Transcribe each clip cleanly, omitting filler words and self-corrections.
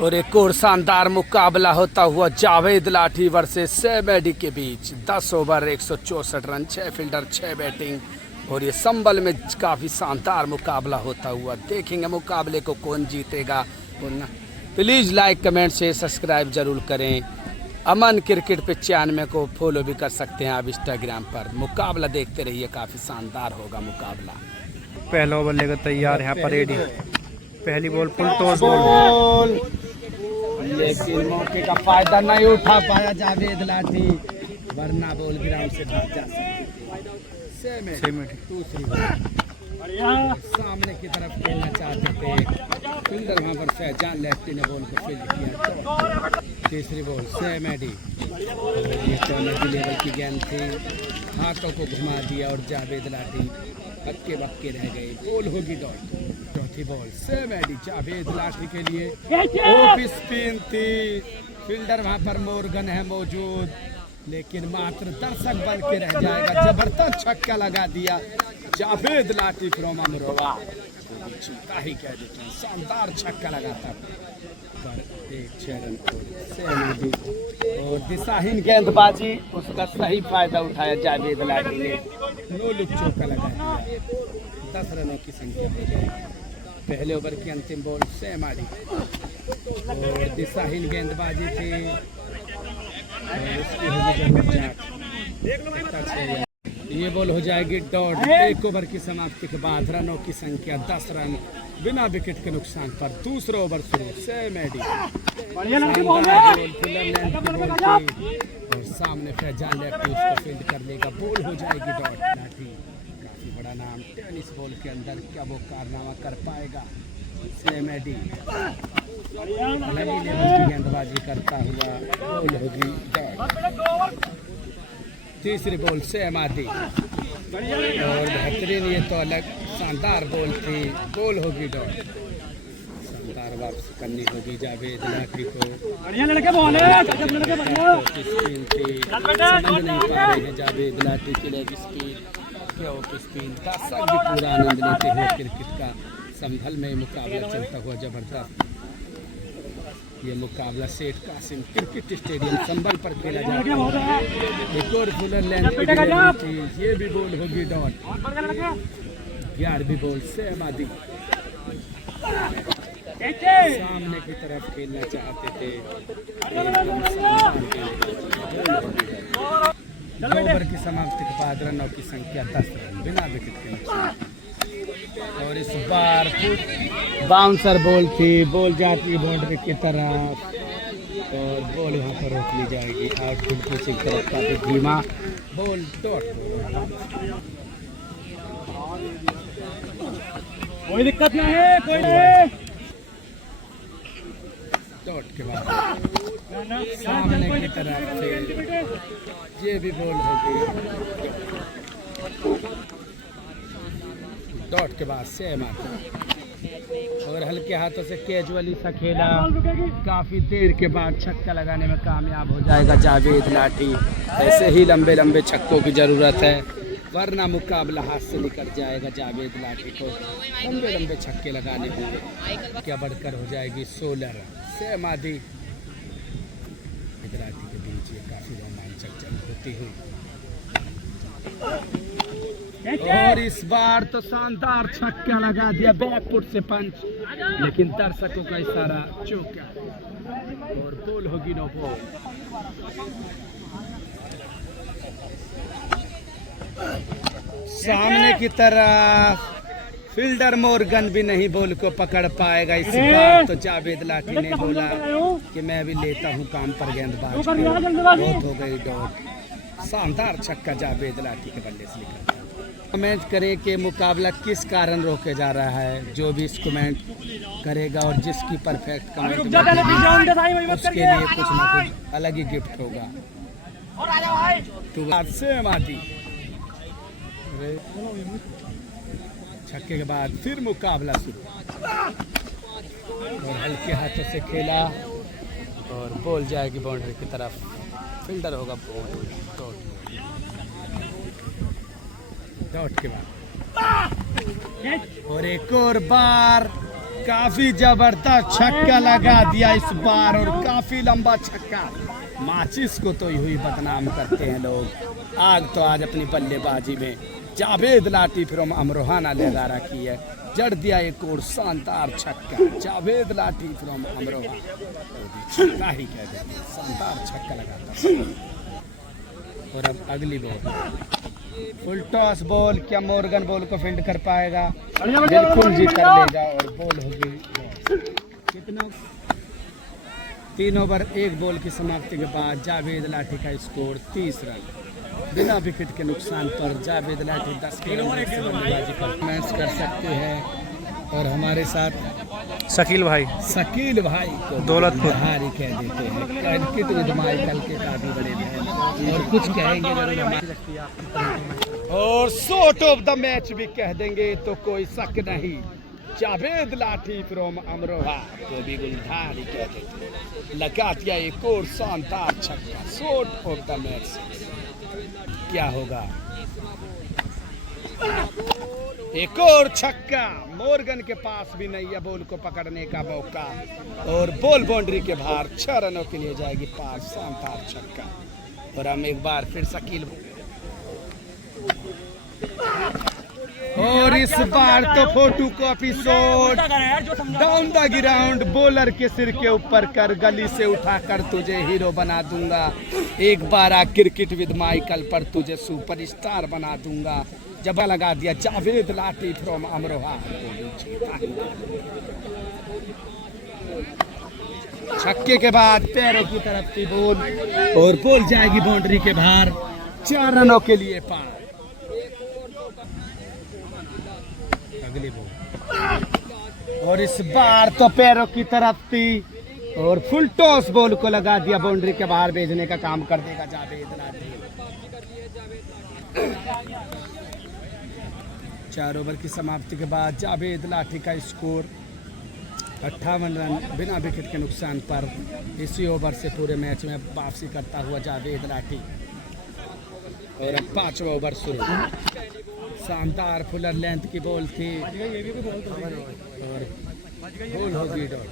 और एक और शानदार मुकाबला होता हुआ जावेद लाठी वर्सेस सेमेडी के बीच। 10 ओवर 164 रन, 6 फील्डर 6 बैटिंग। और ये संभल में काफ़ी शानदार मुकाबला होता हुआ देखेंगे। मुकाबले को कौन जीतेगा। प्लीज़ लाइक कमेंट से सब्सक्राइब जरूर करें। अमन क्रिकेट पे चैनल को फॉलो भी कर सकते हैं आप इंस्टाग्राम पर। मुकाबला देखते रहिए, काफ़ी शानदार होगा मुकाबला। पहला ओवर लेकर तैयार है परेडी। पहली बॉल फुल टॉस बॉल, लेकिन मौके का फायदा नहीं उठा पाया जावेद लाठी, वरना बॉल ग्राउंड से भाग जा सकती। दूसरी सामने की तरफ खेलना चाहते थे फील्डर, वहाँ पर फैजान लेफ्टी ने बॉल को फील्ड किया। तीसरी बॉल सेमेडी, लेवल की गेंद थी, हाथों को घुमा दिया और जावेद लाठी हक्के बक्के रह गए। बॉल होगी डॉट। चौथी बॉल सेमेडी, जावेद लाठी के लिए ऑफ स्पिन थी। फील्डर वहाँ पर मोर्गन है मौजूद, लेकिन मात्र दर्शक बन के रह जाएगा। जबरदस्त छक्का लगा दिया जावेद लाठी फ्रॉम अमरोहा। ही कह देते हैं, शानदार छक्का लगाता पर 1-6 रन सेमेडी। और दिशाहीन गेंदबाजी, उसका सही फायदा उठाया जावेद लाठी ने। नो लुक चौका लगा दिया। 10 रनों की संख्या हो जाएगी। पहले ओवर की अंतिम बॉल सेमेडी और दिशाहीन गेंदबाजी थी। ये बॉल हो जाएगी डॉट। एक ओवर की समाप्ति के बाद रनों की संख्या 10 रन बिना विकेट के नुकसान पर। दूसरा ओवर शुरू सेमेडी और सामने फैजान लेफ्टी उसको फील्ड कर लेगा। बॉल हो जाएगी डॉट। लाठी काफी बड़ा नाम टेनिस बॉल के अंदर, क्या वो कारनामा कर पाएगा सेमेडी। गेंदबाजी करता हुआ बॉल होगी डॉट। तीसरी बॉल सेमेडी और बेहतरीन, ये तो अलग शानदार बॉल थी। बॉल होगी डॉट। शानदार वापसी करनी होगी जावेद लाठी को। स्पिन थी, समझ नहीं पा रहे हैं जावेद लाठी की लेग स्पिन क्या ऑफ स्पिन। दर्शक भी पूरा आनंद लेते हुए क्रिकेट का संभल में मुकाबला चलता हुआ जबरदस्त। ये मुकाबला सेठ कासिम क्रिकेट स्टेडियम संभल पर खेला जाता है। एक और फुलर लेंथ थी, ये भी बॉल होगी डॉट। 11वीं बॉल सेमेडी, सामने की तरफ खेलना चाहते थे। 2 ओवर की समाप्ति के बाद रनों की संख्या 10 रन बिना विकेट के नुकसान। और इस बार बाउंसर बॉल थी, बॉल जाती है बाउंड्री की तरफ और बॉल यहाँ पर रोक ली जाएगी। आउटफील्ड पिचिंग तरफ काफी धीमा बॉल डॉट। कोई दिक्कत नहीं है, कोई नहीं। डॉट के बाद सामने की तरफ से ये भी बॉल होगी डॉट के बाद सेमेडी। और हल्के हाथों से कैजुअली सा खेला, काफी देर के बाद छक्का लगाने में कामयाब हो जाएगा जावेद लाठी। ऐसे ही लंबे लंबे छक्कों की जरूरत है, वरना मुकाबला हाथ से निकल जाएगा। जावेद लाठी को लंबे लंबे छक्के लगाने होंगे, क्या बढ़कर हो जाएगी 16 रन सेमेडी लाठी के बीच। ये काफी रोमांचक जंग होती हुई और इस बार तो शानदार छक्का लगा दिया बैकफुट से पंच, लेकिन दर्शकों का इशारा चौका और बॉल होगी नो बॉल। सामने की तरफ फील्डर मोर्गन भी नहीं बॉल को पकड़ पाएगा। इस बार तो जावेद लाठी ने बोला कि मैं भी लेता हूं काम पर गेंदबाज, बहुत हो गई डॉट। शानदार छक्का जावेद लाठी के बल्ले से निकला। कमेंट करें कि मुकाबला किस कारण रोके जा रहा है। जो भी इस कमेंट करेगा और जिसकी परफेक्ट कमेंट उसके लिए कुछ ना कुछ अलग ही गिफ्ट होगा। तो सेमेडी छक्के के बाद फिर मुकाबला शुरू और हल्के हाथों से खेला और बॉल जाएगी बाउंड्री की तरफ। फील्डर होगा बॉल डॉट के बाद और एक और बार काफी जबरदस्त छक्का लगा दिया इस बार और काफी लंबा छक्का। माचिस को तो यूं ही बदनाम करते हैं लोग। आग तो आज अपनी बल्लेबाजी में जावेद लाठी फ्रॉम अमरोहा ने लगा रखी है। जड़ दिया एक और शानदार छक्का। जावेद लाठी फ्रॉम अमरोहा छक्का ही कह देते, शानदार छक्का लगाता। और अब अगली बॉल फुल टॉस बॉल। क्या मॉर्गन बॉल को फील्ड कर पाएगा? बिल्कुल जी कर लेगा और बॉल होगी। कितना 3 ओवर 1 बॉल की समाप्ति के बाद जावेद लाठी का स्कोर 30 रन। बिना विकेट के नुकसान पर जावेद लाठी 10 के बल्लेबाजी परफॉर्मेंस कर सकते हैं। और हमारे साथ शकील भाई को दौलतपुर हारी कह देते हैं। क्रिकेट विद माइकल के काफी बड़े बहन और कुछ कहेंगे जरूर। और शॉट ऑफ द मैच भी कह देंगे तो कोई शक नहीं। जावेद लाठी फ्रॉम अमरोहा को भी गुलधारी कह देते हैं। लगा दिया एक और शानदार छक्का। शॉट ऑफ द मैच क्या होगा? एक और छक्का। मॉर्गन के पास भी नहीं है बॉल को पकड़ने का मौका और बॉल बाउंड्री के बाहर 6 रनों के लिए जाएगी पार। शानदार छक्का। और हम एक बार फिर शकील और इस बार तो photo copy shot down the ground. Bowler के सिर के ऊपर कर गली से उठाकर तुझे हीरो बना दूंगा। एक बार आ क्रिकेट विद माइकल पर तुझे सुपरस्टार बना दूंगा। जब लगा दिया जावेद लाठी फ्रॉम अमरोहा। छक्के के बाद पैरों की तरफ की बॉल और बॉल जाएगी बाउंड्री के बाहर 4 रनों के लिए पार। अगली बॉल और इस बार तो पैरों की तरफ थी और फुल टॉस बॉल को लगा दिया। बाउंड्री के बाहर भेजने का काम कर देगा जावेद लाठी। 4 ओवर की समाप्ति के बाद जावेद लाठी का स्कोर 58 रन बिना विकेट के नुकसान पर। इसी ओवर से पूरे मैच में वापसी करता हुआ जावेद लाठी। और अब 5वां ओवर शुरू। शानदार फुलर लेंथ की बॉल थी और बॉल होगी डॉट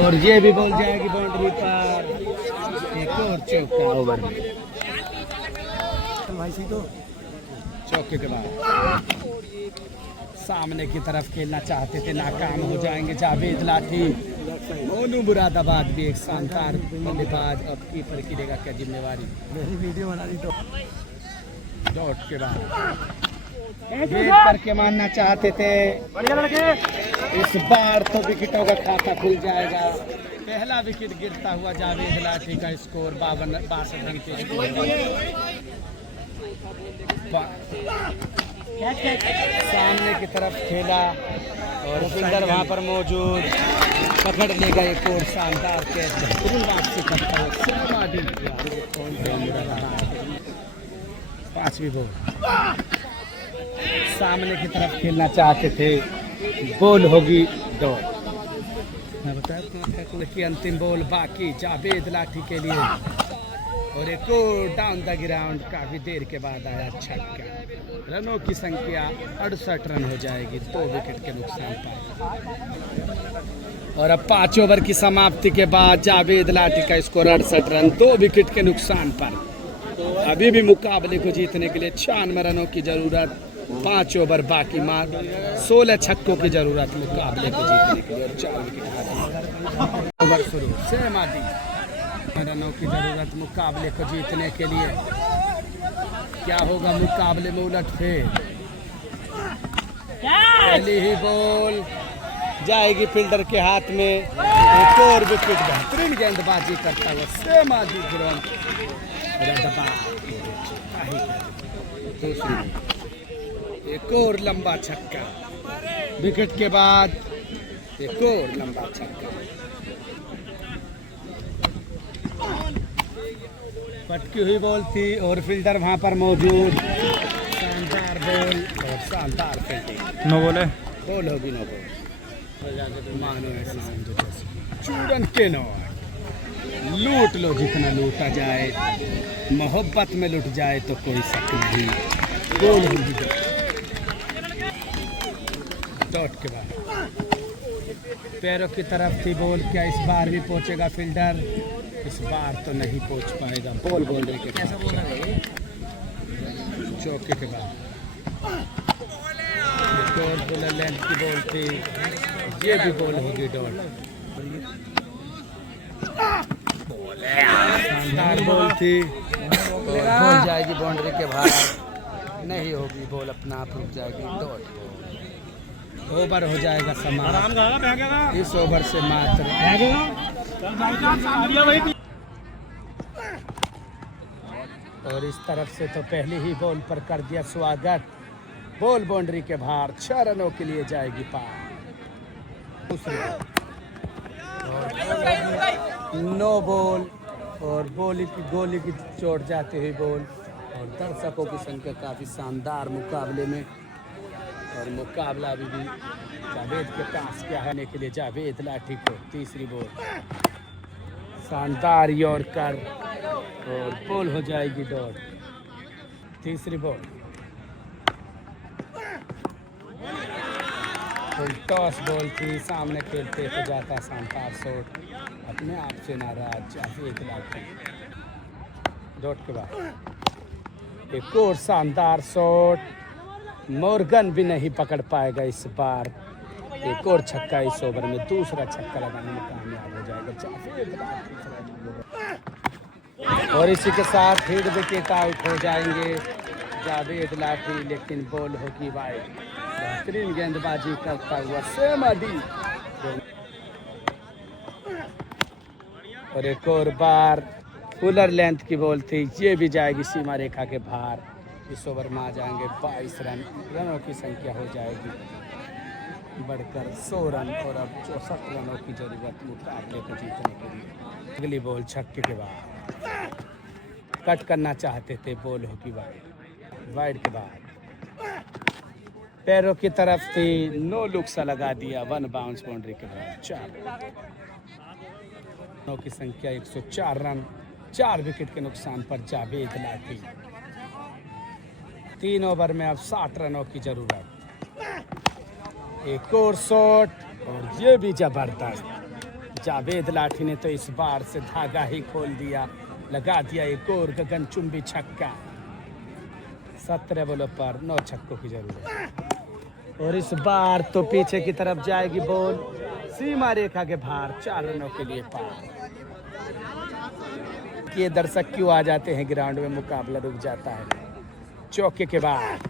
और ये भी बॉल जाएगी बाउंड्री पर। एक और चौका ओवर में। चौके के बाद सामने की तरफ खेलना चाहते थे, नाकाम हो जाएंगे जावेद लाठी। मोनू मुरादाबाद भी एक शानदार बल्लेबाज। अब कीपर की लेगा क्या जिम्मेवारी? वीडियो बना दी तो डॉट के बाद गेट करके मानना चाहते थे। इस बार तो विकेटों का खाता खुल जाएगा। पहला विकेट गिरता हुआ जावेद लाठी का स्कोर 62 रन के स्कोर। सामने की तरफ खेला और फील्डर वहां पर मौजूद पकड़ लेगा एक और शानदार कैच। वापसी करता हुआ 5वीं बॉल। सामने की तरफ खेलना चाहते थे, बॉल होगी डॉट। मैं बताया कि अंतिम बॉल बाकी जावेद लाठी के लिए और एक और डाउन द ग्राउंड। काफी देर के बाद आया छक्का। रनों की संख्या 68 रन हो जाएगी 2 विकेट के नुकसान पर। और अब 5 ओवर की समाप्ति के बाद जावेद लाठी का स्कोर 68 रन 2 विकेट के नुकसान पर। अभी भी मुकाबले को जीतने के लिए 96 रनों की जरूरत। 5 ओवर बाकी, मार 16 छक्कों की जरूरत मुकाबले को जीतने के लिए। 4 विकेट ओवर शुरू। सहमादी रनों की जरूरत मुकाबले को जीतने के लिए। क्या होगा मुकाबले में उलट फेर? पहली ही बॉल जाएगी फील्डर के हाथ में। एक और विकेट। बेहतरीन गेंदबाजी करता हुआ सहमादी दूसरी एक और लंबा छक्का। विकेट के बाद एक और लंबा छक्का। पटकी हुई बॉल थी और फील्डर वहां पर मौजूद। शानदार बॉल और शानदार फील्डिंग। नो बॉल है, बॉल होगी नो बॉल। मानो चूरन के नो लूट लो जितना लूटा जाए। मोहब्बत में लुट जाए तो कोई शक नहीं। बॉल होगी डॉट के बाद पैरों की तरफ थी बॉल, क्या इस बार भी पहुंचेगा फील्डर? इस बार तो नहीं पहुंच पाएगा। बॉल बाउंड्री के चौके के बाद एक और बॉलर लेंथ की बॉल थी, ये भी बॉल होगी डॉट। शानदार बॉल थी और बॉल जाएगी बाउंड्री के बाहर, नहीं होगी बॉल, अपना आप रुक जाएगी डॉट। ओवर हो जाएगा समाप्त। इस ओवर से मात्र और इस तरफ से तो पहली ही बॉल पर कर दिया स्वागत। बॉल बाउंड्री के बाहर, 6 रनों के लिए जाएगी पार। दूसरी नो बॉल और गोली की चोट जाती हुई बॉल और दर्शकों की संख्या काफी शानदार मुकाबले में और मुकाबला अभी भी जावेद के पास क्या है के लिए जावेद लाठी को। तीसरी बॉल शानदार यॉर्कर और बॉल हो जाएगी डॉट। तीसरी बॉल फुल टॉस बॉल थी, सामने खेलते हो जाता शानदार शॉट, अपने आप से नाराज जावेद लाठी। डॉट के बाद एक और शानदार शॉट, मॉर्गन भी नहीं पकड़ पाएगा इस बार। एक और छक्का इस ओवर में, दूसरा छक्का लगाने में कामयाब हो जाएगा जावेद लाठी। और इसी के साथ हिट विकेट आउट हो जाएंगे जावेद लाठी, लेकिन बॉल होगी वाइड। बेहतरीन गेंदबाजी करता हुआ सेम अडी और एक और बार फुलर लेंथ की बॉल थी, ये भी जाएगी सीमा रेखा के बाहर। इस ओवर में आ जाएंगे 22 रनों की संख्या हो जाएगी बढ़कर 100 रन और अब 64 रनों की जरूरत मुकाबले को जीतने के लिए। अगली बॉल छक्के के बाद कट करना चाहते थे, बॉल होगी वाइड के बाद पैरों की तरफ थी, नो लुक सा लगा दिया, 1 बाउंस बाउंड्री के बाद 4 रनों की संख्या 104 रन, 4 विकेट के नुकसान पर जावेद लाठी। 3 ओवर में अब 60 रनों की जरूरत। एक और शॉट और ये भी जबरदस्त। जावेद लाठी ने तो इस बार से धागा ही खोल दिया, लगा दिया एक और गगनचुंबी छक्का। 17 बॉलों पर 9 छक्कों की जरूरत और इस बार तो पीछे की तरफ जाएगी बॉल, सीमा रेखा के बाहर, 4 रनों के लिए पार। ये दर्शक क्यों आ जाते हैं ग्राउंड में, मुकाबला रुक जाता है। चौके के बाद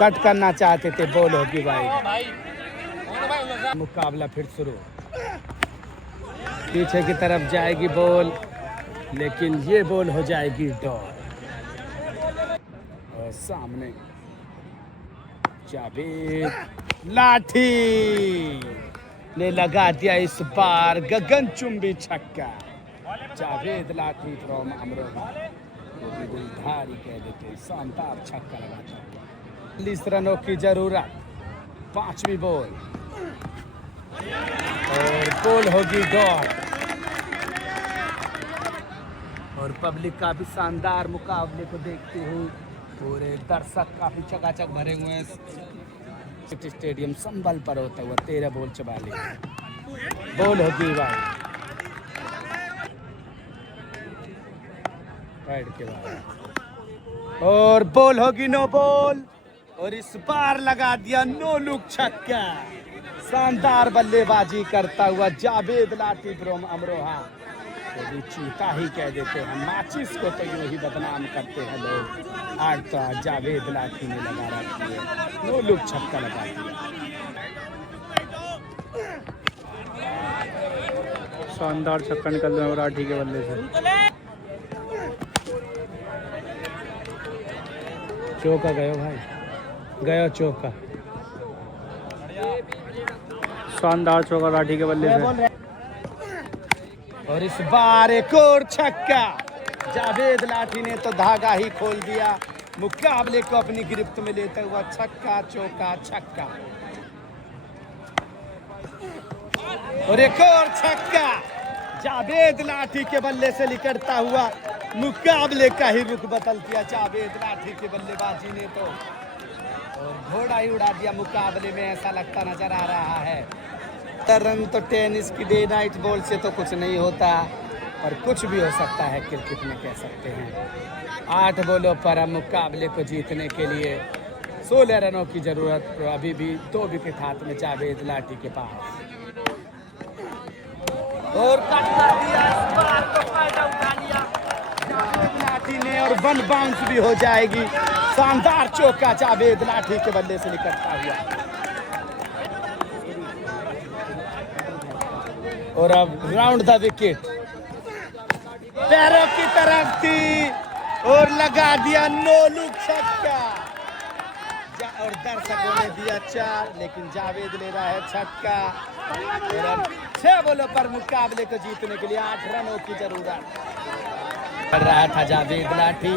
कट करना चाहते थे, बॉल होगी भाई। मुकाबला फिर शुरू, पीछे की तरफ जाएगी बॉल, लेकिन ये बॉल हो जाएगी डॉट और सामने जावेद लाठी ने लगा दिया इस बार गगनचुंबी छक्का। जावेद लाठी फ्रॉम अमरोहा, गुलधारी कह देते, शानदार छक्का लगाता हुआ। 40 रनों की जरूरत, 5वीं बॉल और बॉल होगी डॉट और पब्लिक काफी शानदार मुकाबले को देखते हुए, पूरे दर्शक काफी चकाचक भरे हुए हैं। सिटी स्टेडियम संभल पर होता हुआ 13 बॉल 44, बॉल होगी वाइड के बाद और बॉल होगी नो बॉल और इस बार लगा दिया नो लुक छक्का। शानदार बल्लेबाजी करता हुआ जावेद लाठी फ्रॉम अमरोहा, तो भी चीता ही कह देते हैं, माचिस को तो यूं ही बदनाम करते हैं लोग। आज तो जावेद लाठी ने लगा रखी है, नो लुक छक्का लगा दिया। शानदार छक्का निकल रहा है लाठी के बल्ले से। चौका गयो भाई, गयो चौका, शानदार चौका लाठी के बल्ले से और इस बार एक और छक्का। जावेद लाठी ने तो धागा ही खोल दिया, मुकाबले को अपनी गिरफ्त में लेता हुआ छक्का चौका छक्का और एक और छक्का। जावेद लाठी के बल्ले से निकलता हुआ मुकाबले का ही रुख बदल दिया जावेद लाठी के बल्लेबाजी ने तो। और घोड़ा ही उड़ा दिया मुकाबले में, ऐसा लगता नजर आ रहा है। रन तो टेनिस की डे नाइट बॉल से तो कुछ नहीं होता, और कुछ भी हो सकता है क्रिकेट में, कह सकते हैं। 8 बॉलों पर अब मुकाबले को जीतने के लिए 16 रनों की जरूरत। तो अभी भी 2 विकेट हाथ में जावेद लाठी के पास, और कट कर दिया, इस बार तो फायदा उठा लिया जावेद लाठी ने, और 1 बाउंस भी हो जाएगी। शानदार चौका जावेद लाठी के बल्ले से निकलता हुआ, और अब राउंड द विकेट पैरों की तरफ थी, और लगा दिया नो लुक छक्का, और दर्शकों ने दिया 4, लेकिन जावेद ले रहा है छक्का। और अब 6 बॉलों पर मुकाबले को जीतने के लिए 8 रनों की जरूरत कर रहा था जावेद लाठी,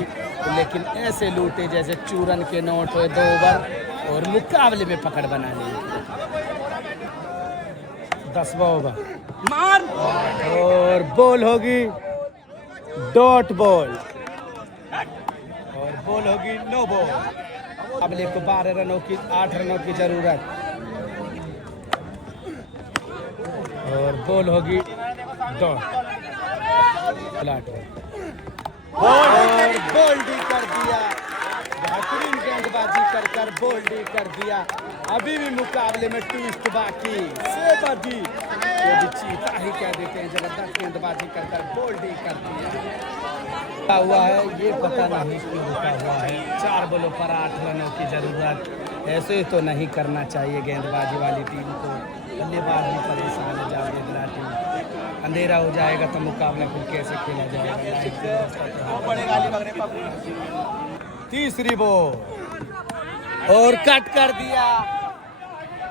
लेकिन ऐसे लूटे जैसे चूरन के नोट हुए 2 ओवर, और मुकाबले में पकड़ बना ली। 10वां ओवर और बॉल होगी डॉट बॉल, और बॉल होगी नो बॉल। मुकाबले को 12 रनों की 8 रनों की जरूरत, और बॉल होगी डॉट, और बोल्डी कर दिया, बेहतरीन गेंदबाजी कर बोल्डी कर दिया। अभी भी मुकाबले में ट्विस्ट बाकी, सेबादी ये भी चीता ही कह देते हैं, जबरदस्त गेंदबाजी कर बोल्डी कर दिया। हुआ है ये पता नहीं क्यों रुका हुआ है। 4 बॉलों पर 8 रनों की जरूरत, ऐसे तो नहीं करना चाहिए गेंदबाजी वाली टीम को। बल्लेबाज भी परेशान है जावेद लाठी, अंधेरा हो जाएगा तो मुकाबला फिर कैसे खेला जाएगा। तीसरी बॉल, और कट कर दिया,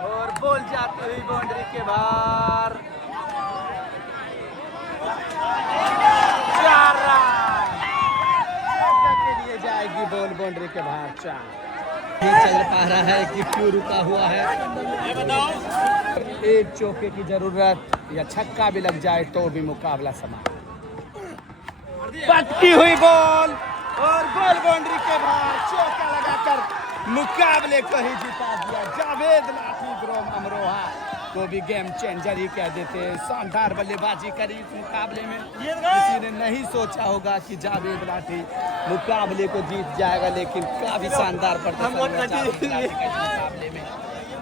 और बॉल जाती हुई बाउंड्री के बाहर। 4 रन के लिए जाएगी बॉल बाउंड्री के बाहर। 4 नहीं चल पा रहा है कि क्यों रुका हुआ है, ये बताओ। एक चौके की जरूरत, या छक्का भी लग जाए तो भी मुकाबला समाप्त। पटकी हुई बॉल, और बॉल बाउंड्री के बाहर, चौका लगाकर मुकाबले को ही जिता दिया जावेद लाठी। ग्रोम अमरोहा को भी गेम चेंजर ही कह देते हैं। शानदार बल्लेबाजी करी इस मुकाबले में, किसी ने नहीं सोचा होगा कि जावेद लाठी मुकाबले को जीत जाएगा, लेकिन काफी शानदार प्रदर्शन हुआ जावेद लाठी का इस मुकाबले में,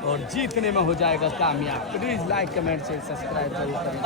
और जीतने में हो जाएगा कामयाब। प्लीज लाइक कमेंट से सब्सक्राइब जरूर करें।